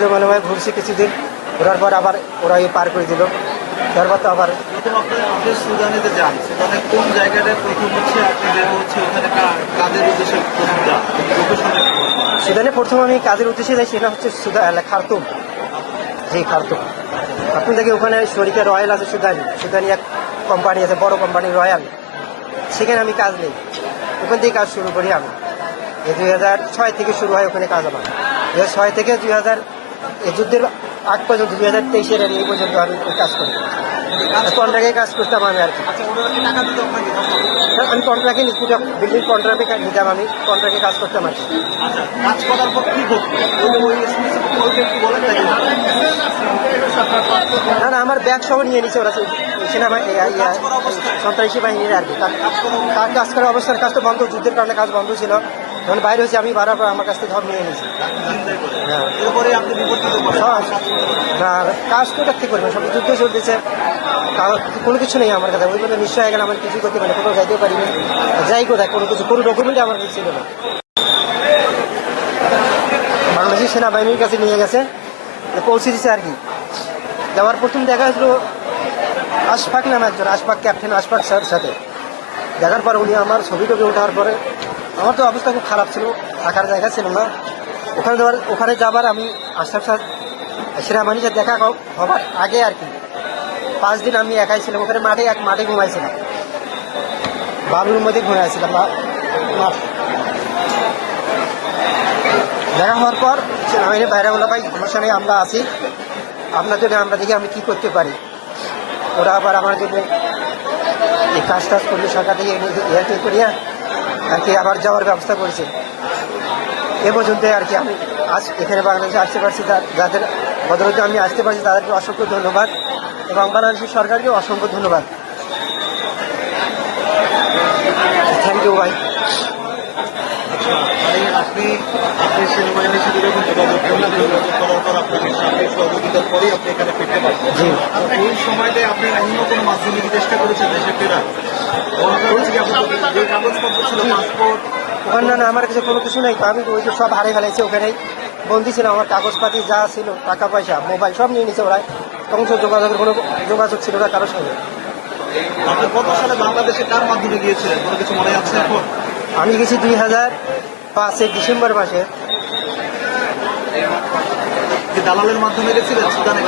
এলোমেলোভাবে ঘুরছি কিছুদিন। ঘোরার পর আবার ওরা এই পার করে দিল। তারপর তো আবার আপনি যান। কোন জায়গাটা প্রথম হচ্ছে? আপনি বের হচ্ছে ওখানে কাজের উদ্দেশ্যে প্রথম যান। লোকেশনে একটু বলুন। সুদানে প্রথম আমি কাজের উদ্দেশ্যে যাই সেটা হচ্ছে সুদা খার্তুম। জি খার্তুম। আপনি দেখি ওখানে শরিকা রয়্যাল আছে সুদানি। সুদানি এক কোম্পানি আছে বড় কোম্পানি রয়্যাল। সেখানে আমি কাজ নেই। ওখান থেকে কাজ শুরু করি আমি। এই দুই হাজার ছয় থেকে শুরু হয় ওখানে কাজ আমার। দুই হাজার ছয় থেকে দুই হাজার যুদ্ধের আগ পর্যন্ত দুই হাজার তেইশের এই পর্যন্ত আমি কাজ করি। কন্ট্রাক্টে কাজ করতাম আমি আর কি। আচ্ছা তখন? আমি কন্ট্রাক্টে পুরো বিল্ডিং কন্ট্রাক্টে নিতাম আমি কন্ট্রাক্টে কাজ করতাম আর কি। আচ্ছা কাজ করার পর কি না না আমার ব্যাগ সহ নিয়ে নিছে ওরা সেনাবাহিনী সন্ত্রাসী বাহিনীর আর কি। তার তার কাজ করার অবস্থার কাজ তো বন্ধ যুদ্ধের কারণে কাজ বন্ধ ছিল। যখন বাইরে হয়েছে, আমি বারবার আমার কাছ থেকে ধর নিয়ে নিয়েছি হ্যাঁ। আর কাজ তো করতে করবে, সব যুদ্ধ চলতেছে। কোনো কিছু নেই আমার কাছে ওই বলে নিশ্চয় হয়ে গেলে আমার কিছু করতে পারি কোথাও যাইতে পারিনি। যাই কোথায়, কোনো কিছু, কোনো ডকুমেন্ট আমার কাছে ছিল না। বাংলাদেশি সেনাবাহিনীর কাছে নিয়ে গেছে পৌঁছে দিছে আর কি। যাওয়ার প্রথম দেখা হয়েছিল আশফাক নামে একজন, আশফাক ক্যাপ্টেন আশফাক স্যার সাথে। দেখার পর উনি আমার ছবি টবি ওঠার পরে আমার তো অবস্থা খুব খারাপ ছিল, থাকার জায়গা ছিল না। ওখানে যাওয়ার ওখানে যাবার আমি আশফাক স্যার সেনাবাহিনীর সাথে দেখা হবার আগে আর কি। পাঁচ দিন আমি একাই ছিলাম, ওখানে মাঠে এক মাঠে ঘুমাইছিলাম। বালুর মধ্যে ঘুমাইছিলাম মাঠ দেখা হওয়ার পর আমি বাইরে বলা, ভাই সমস্যা নেই আমরা আছি। আপনার জন্য আমরা দেখি আমি কি করতে পারি। ওরা আবার আমার জন্য এই কাজ টাজ করলে, সরকার থেকে ইয়ারটি করিয়া আর কি আবার যাওয়ার ব্যবস্থা করেছে। এ পর্যন্ত আর কি আমি আজ এখানে বাংলাদেশে আসতে পারছি যাদের বদলতে আমি আসতে পারছি তাদেরকে অসংখ্য ধন্যবাদ এবং বাংলাদেশের সরকারকে অসংখ্য ধন্যবাদ। থ্যাংক ইউ ভাই আপনি আপনি সেনাবাহিনীর সাথে যখন যোগাযোগ করলেন যোগাযোগ করার পর আপনাকে সামনে সহযোগিতার পরেই আপনি এখানে ফিরতে পারছেন জি। আর ওই সময়টায় আপনি অন্য কোনো মাধ্যমে চেষ্টা করেছেন দেশে ফেরার। না না, আমার কাছে কোনো কিছু নেই আমি ওই যে সব হারিয়ে ফেলাইছি ওখানেই বন্দি ছিল আমার কাগজপাতি যা ছিল টাকা পয়সা মোবাইল সব নিয়ে নিছে ওরা। তখন তো যোগাযোগের কোনো যোগাযোগ ছিল না কারোর সঙ্গে। আপনি কত সালে বাংলাদেশে কার মাধ্যমে গিয়েছিলেন? কোনো কিছু মনে আছে এখন? আমি গেছি দুই হাজার পাঁচের ডিসেম্বর মাসে। যে দালালের মাধ্যমে গেছিলেন?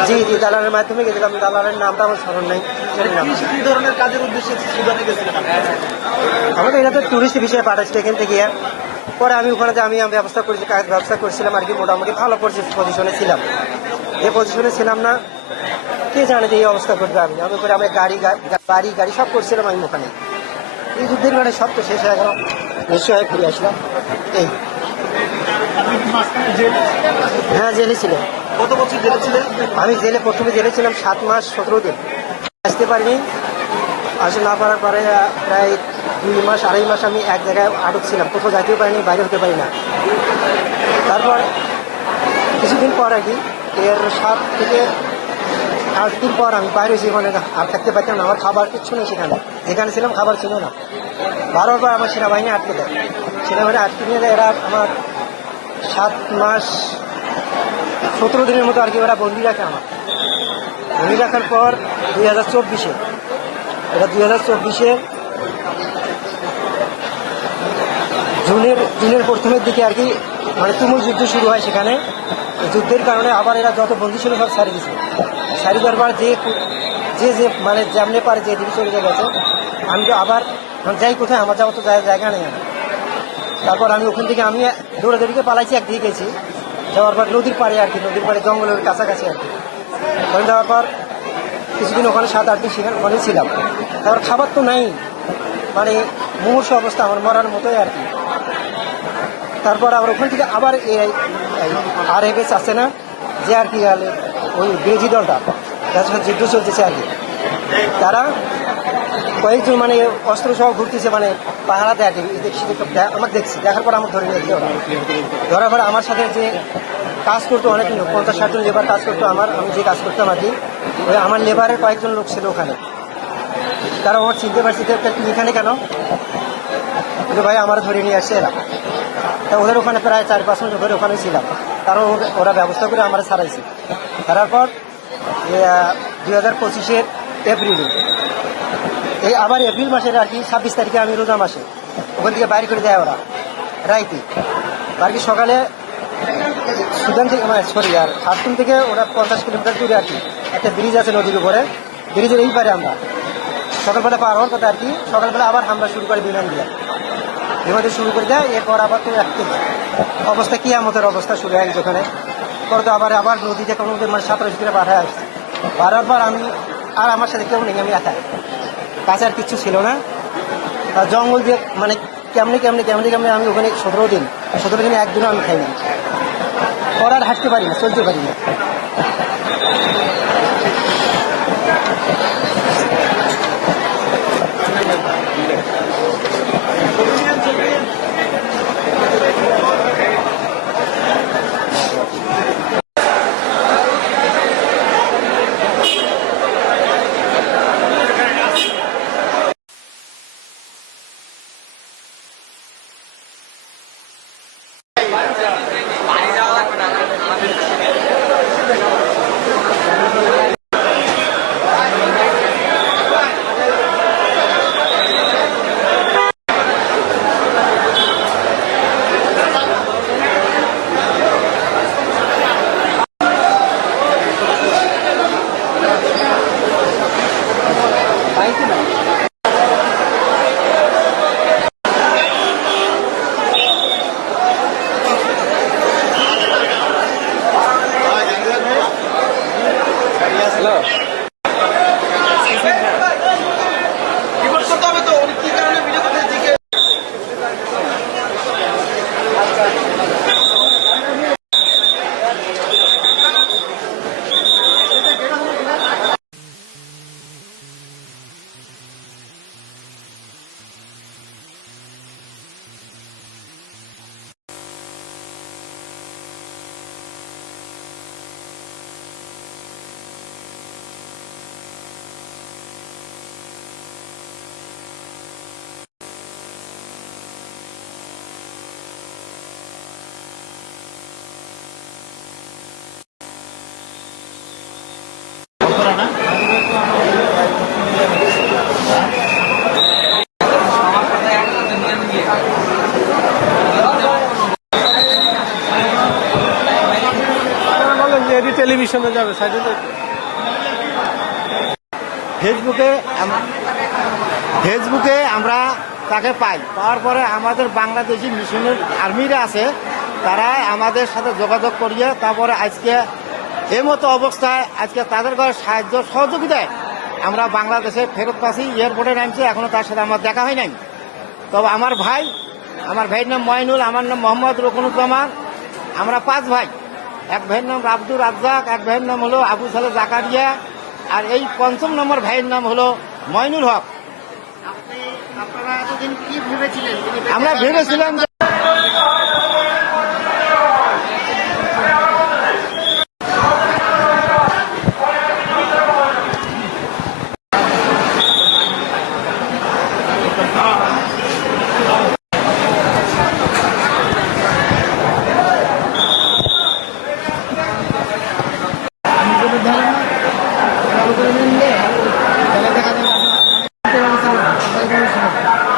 জি জি দালালের মাধ্যমে গেছিলাম। দালালের নামটা আমার স্মরণ নেই। কি- কি ধরনের কাজের উদ্দেশ্যে সুদানে গেছিলেন আমাদের এটা তো টুরিস্ট বিষয়ে পাঠাচ্ছিল এখান থেকে। পরে আমি ওখানে আমি ব্যবস্থা করেছি কাজ ব্যবস্থা করছিলাম আর কি মোটামুটি ভালো পজিশনে ছিলাম। যে পজিশনে ছিলাম না কে জানে যে এই অবস্থা করবে আমি। আমি করে আমি গাড়ি বাড়ি গাড়ি সব করছিলাম আমি ওখানে। এই যুদ্ধের মানে সব তো শেষ হয়ে গেল। নিশ্চয় হয়ে ঘুরে আসলাম। এই। হ্যাঁ জেলে ছিল কত বছর জেলে ছিলেন? আমি জেলে প্রথমে জেলে ছিলাম সাত মাস সতেরো দিন। আসতে পারিনি। আসতে না পারার পরে প্রায় দুই মাস, আড়াই মাস আমি এক জায়গায় আটক ছিলাম। কোথাও যাইতেও পারিনি বাইরে হতে পারি না। তারপর কিছুদিন পর আর কি, এর সাত থেকে আট দিন পর আমি বাইরে ওখানে। আর থাকতে পারতাম না, আমার খাবার কিচ্ছু নেই সেখানে। যেখানে ছিলাম খাবার ছিল না। বারবার আমার সেনাবাহিনী আটকে দেয়। সেনাবাহিনী আটকে নিয়ে এরা আমার সাত মাস সতেরো দিনের মতো আর কি ওরা বন্দি রাখে আমার। বন্দি রাখার পর দুই হাজার চব্বিশে এটা দুই হাজার চব্বিশে জুনের জুনের প্রথমের দিকে আর কি মানে তুমুল যুদ্ধ শুরু হয় সেখানে। যুদ্ধের কারণে আবার এরা যত বন্দি ছিল সব সারি দিছে। সারি দেওয়ার পর যে যে যে মানে যেমনে পারে যে দিকে চলে গেছে, আমি তো আবার মানে যাই কোথায়, আমার যাওয়া তো জায়গা- নেই। তারপর আমি ওখান থেকে আমি দৌড়ে দৌড়িকে পালাইছি, একদিকে গেছি। যাওয়ার পর নদীর পাড়ে আর কি, নদীর পাড়ে জঙ্গলের কাছাকাছি আর কি। ওখানে যাওয়ার পর কিছুদিন ওখানে সাত, আট দিন সেখানে ওখানে ছিলাম। তারপর খাবার তো নাই মানে মুমূর্ষ অবস্থা আমার মরার মতোই আর কি। তারপর আবার ওখান থেকে আবার আর এফএস আছে না, যে আর কি ওই বিরোধী দলটা সাথে যুদ্ধ চলতেছে আর কি। তারা কয়েকজন মানে অস্ত্র সহ ঘুরতেছে মানে পাহারা দেয় আমার দেখছি, দেখার পর আমার ধরে ওরা ধরার পর আমার সাথে যে কাজ করতো অনেক লোক, পঞ্চাশ ষাট জন লেবার কাজ করতো আমার, আমি যে কাজ করতাম আর কি, ওই আমার লেবারের কয়েকজন লোক ছিল ওখানে। তারা আমার চিনতে পারছি এখানে কেন? ভাই, আমার ধরে নিয়ে আসছে এরা। তা ওদের ওখানে প্রায় চার পাঁচ মিনিট ধরে ওখানে ছিলাম। কারণ ওরা- ওরা ব্যবস্থা করে আমরা ছাড়াইছে ছাড়ার পর দুই হাজার পঁচিশের এপ্রিলে এই আবার এপ্রিল মাসের আর কি, ছাব্বিশ তারিখে আমি রোজা মাসে। ওখান থেকে বাইরে করে দেয় ওরা। রাইতে। আর কি সকালে সুদান থেকে মানে সরি আর খার্তুম থেকে ওরা পঞ্চাশ কিলোমিটার দূরে আর কি। একটা ব্রিজ আছে নদীর উপরে। ব্রিজের এই পারে আমরা। সকালবেলা পার হওয়ার কথা আর কি। সকালবেলা আবার হামলা শুরু করে বিমান দিয়ে। বিমান শুরু করে দেয়, এরপর আবার তো অবস্থা কি আমতের অবস্থা শুরু হয়ে ওখানে। পরে তো আবার আবার নদীতে কোনো মানে সাঁতার করে পাঠায় আসছে। পর আমি আর আমার সাথে কেউ নেই, আমি একাই কাছে আর কিচ্ছু ছিল না। আর জঙ্গল দিয়ে মানে কেমনি কেমনি কেমনি কেমনি আমি ওখানে সতেরো দিন, সতেরো দিনে একদিনও আমি খাইনি। না করার হাঁটতে পারি না চলতে পারি না এটি টেলিভিশনে যাবে ফেসবুকে ফেসবুকে আমরা তাকে পাই। পাওয়ার পরে আমাদের বাংলাদেশি মিশনের আর্মিরা আছে, তারা আমাদের সাথে যোগাযোগ করিয়ে তারপরে আজকে এই মতো অবস্থায় আজকে তাদের ঘরে সাহায্য সহযোগিতায় আমরা বাংলাদেশে ফেরত পাচ্ছি। এয়ারপোর্টে নামছি, এখনও তার সাথে আমার দেখা হয় নাই। তবে আমার ভাই, আমার ভাইয়ের নাম ময়নুল আমার নাম মোহাম্মদ রকনুজ্জামান, আমরা পাঁচ ভাই। এক ভাইয়ের নাম আব্দুর রাজ্জাক এক ভাইয়ের নাম হলো আবু সালে জাকারিয়া আর এই পঞ্চম নম্বর ভাইয়ের নাম হলো ময়নুল হক। আমরা ভেবেছিলাম Gracias.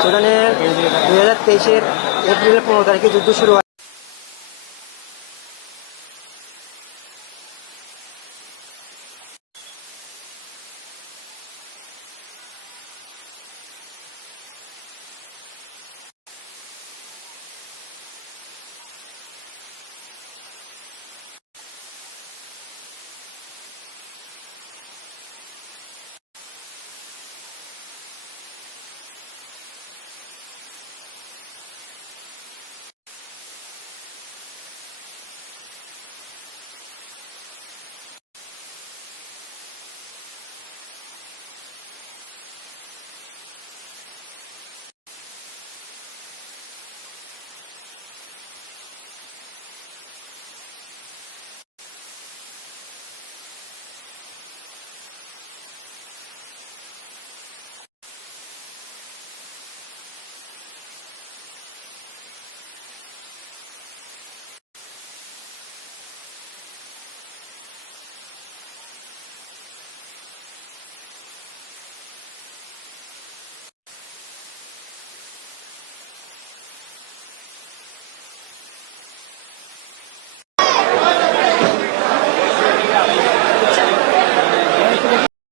সুদানের দুই হাজার তেইশের এপ্রিলের পনেরো তারিখে যুদ্ধ শুরু হয়।